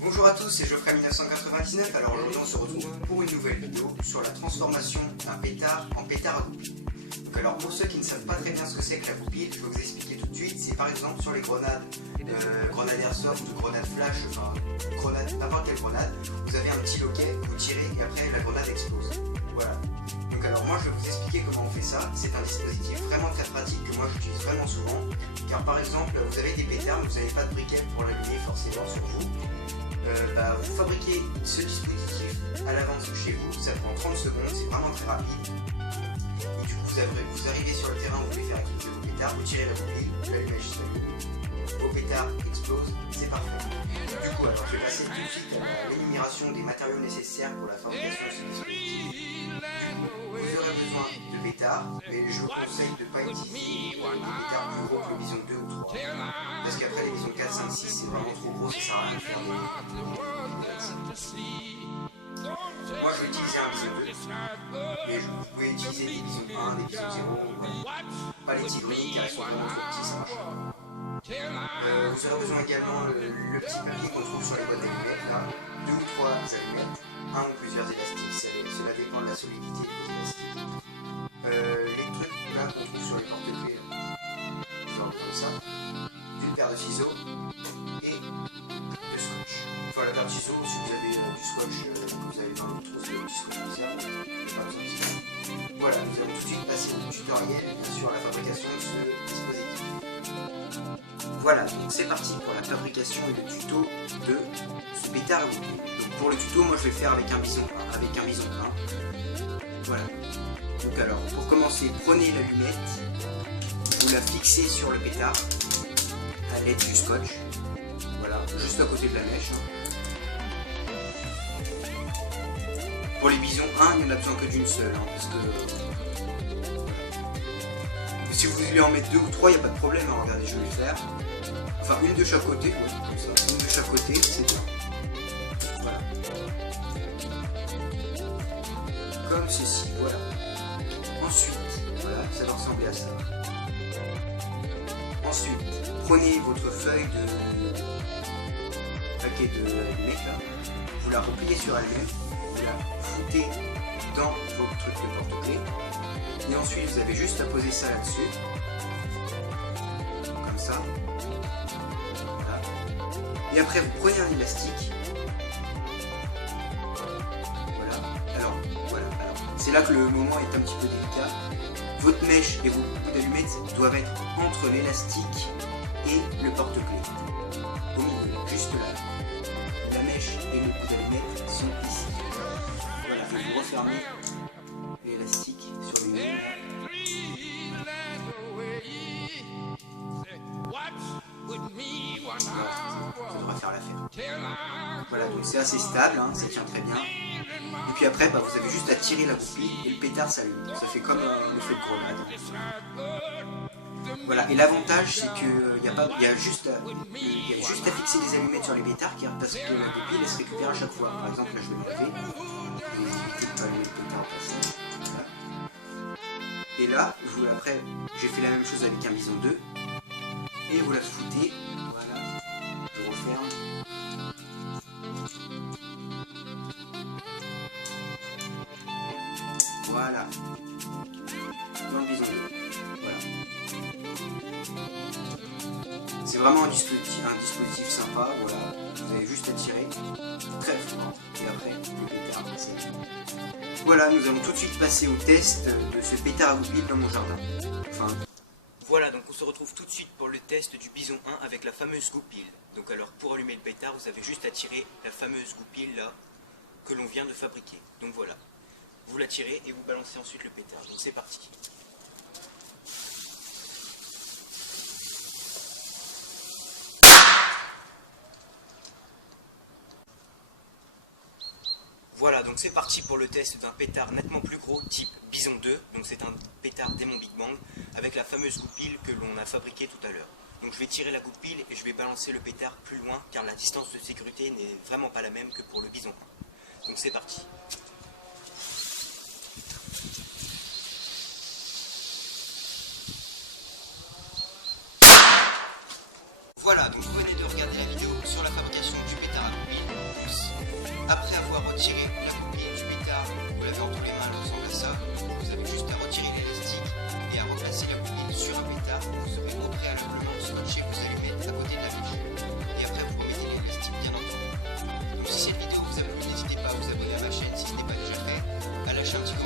Bonjour à tous, c'est Geoffrey 1999. Alors aujourd'hui on se retrouve pour une nouvelle vidéo sur la transformation d'un pétard en pétard à goupille. Donc alors pour ceux qui ne savent pas très bien ce que c'est que la goupille, je vais vous expliquer tout de suite. C'est par exemple sur les grenades, grenades airsoft ou grenades flash, enfin grenade, n'importe quelle grenade, vous avez un petit loquet, vous tirez et après la grenade explose. Voilà. Donc alors moi je vais vous expliquer comment on fait ça. C'est un dispositif vraiment très pratique que moi j'utilise vraiment souvent. Car par exemple vous avez des pétards mais vous n'avez pas de briquet pour l'allumer forcément sur vous. Vous fabriquez ce dispositif à l'avance chez vous, ça prend 30 secondes, c'est vraiment très rapide. Et du coup vous arrivez sur le terrain, vous voulez faire équiper vos pétards, vous tirez la goupille, l'allumage s'allume, vos pétards explosent, c'est parfait. Du coup alors je vais passer tout de suite à l'énumération des matériaux nécessaires pour la fabrication de ce dispositif. Vous aurez besoin de pétards, mais je vous conseille de ne pas utiliser des pétards plus gros que le bison 2 ou 3. Parce qu'après les bisons 4, 5, 6 c'est vraiment trop gros, ça sert à rien de faire des... Moi je vais utiliser un bison 2, mais vous pouvez utiliser des bisons 1, des bisons 0, pas les tigriers car ils sont vraiment trop petits, ça marche pas. Vous aurez besoin également le petit papier qu'on trouve sur les boîtes d'allumettes, là, 2 ou 3 allumettes, un ou plusieurs élastiques, cela dépend de la solidité de vos élastiques. Les trucs là qu'on trouve sur les porte-clés, genre comme ça, d'une paire de ciseaux et de scotch. Enfin la paire de ciseaux, si vous avez du scotch, vous avez dans l'autre trousse du scotch comme ça, pas besoin de ciseaux. Voilà, nous allons tout de suite passer au tutoriel sur la fabrication de ce dispositif. Voilà, donc c'est parti pour la fabrication et le tuto de ce pétard à goupille. Donc pour le tuto, moi je vais le faire avec un bison 1. Voilà. Donc alors, pour commencer, prenez l'allumette, vous la fixez sur le pétard à l'aide du scotch. Voilà, juste à côté de la mèche. Pour les bisons 1, il n'y en a besoin que d'une seule, parce que... Si vous voulez en mettre 2 ou 3, il n'y a pas de problème, regardez, je vais le faire. Enfin, une de chaque côté, oui, comme ça. Une de chaque côté, c'est bien. Voilà. Comme ceci, voilà. Ensuite, voilà, ça va ressembler à ça. Ensuite, prenez votre feuille de paquet de mec là, vous la repliez sur elle-même, vous la foutez dans votre truc de porte-clés, et ensuite vous avez juste à poser ça là-dessus, comme ça. Voilà. Et après vous prenez un élastique. Voilà, c'est là que le moment est un petit peu délicat. Votre mèche et vos bouts d'allumettes doivent être entre l'élastique et le porte-clés. Au milieu, juste là. La mèche et le bout d'allumettes sont ici. Voilà, vous refermez l'élastique sur le milieu. Voilà, ça devrait faire l'affaire. Voilà, donc c'est assez stable, ça tient très bien. Et puis après, vous avez juste à tirer la goupille et le pétard s'allume. Ça fait comme l'effet de grenade. Voilà, et l'avantage c'est qu'il y a juste à fixer des allumettes sur les pétards parce que la goupille elle se récupère à chaque fois. Par exemple, là je vais m'enlever. Je vais éviter de pas allumer le pétard au passage. Voilà. Et là, après, j'ai fait la même chose avec un bison 2. Et vous la foutez. Voilà. Je referme. Voilà. Dans le bison 2. Voilà. C'est vraiment un dispositif sympa. Voilà. Vous avez juste à tirer très fort. Et après, le pétard c'est... Voilà, nous allons tout de suite passer au test de ce pétard à goupille dans mon jardin. Enfin, voilà, donc on se retrouve tout de suite pour le test du bison 1 avec la fameuse goupille. Donc alors, pour allumer le pétard, vous avez juste à tirer la fameuse goupille là, que l'on vient de fabriquer. Donc voilà. Vous la tirez et vous balancez ensuite le pétard. Donc c'est parti. Voilà, donc c'est parti pour le test d'un pétard nettement plus gros, type bison 2. Donc c'est un pétard démon Big Bang avec la fameuse goupille que l'on a fabriquée tout à l'heure. Donc je vais tirer la goupille et je vais balancer le pétard plus loin car la distance de sécurité n'est vraiment pas la même que pour le bison 1. Donc c'est parti. Voilà, donc vous venez de regarder la vidéo sur la fabrication Après avoir retiré la pupille du pétard, vous l'avez entre les mains, elle ressemble à ça. Vous avez juste à retirer l'élastique et à replacer la pupille sur un pétard. Vous aurez au préalablement scotché que vous allez mettre à côté de la fiche. Et après vous remettez l'élastique bien entendu. Donc si cette vidéo vous a plu, n'hésitez pas à vous abonner à ma chaîne si ce n'est pas déjà fait, à lâcher un petit commentaire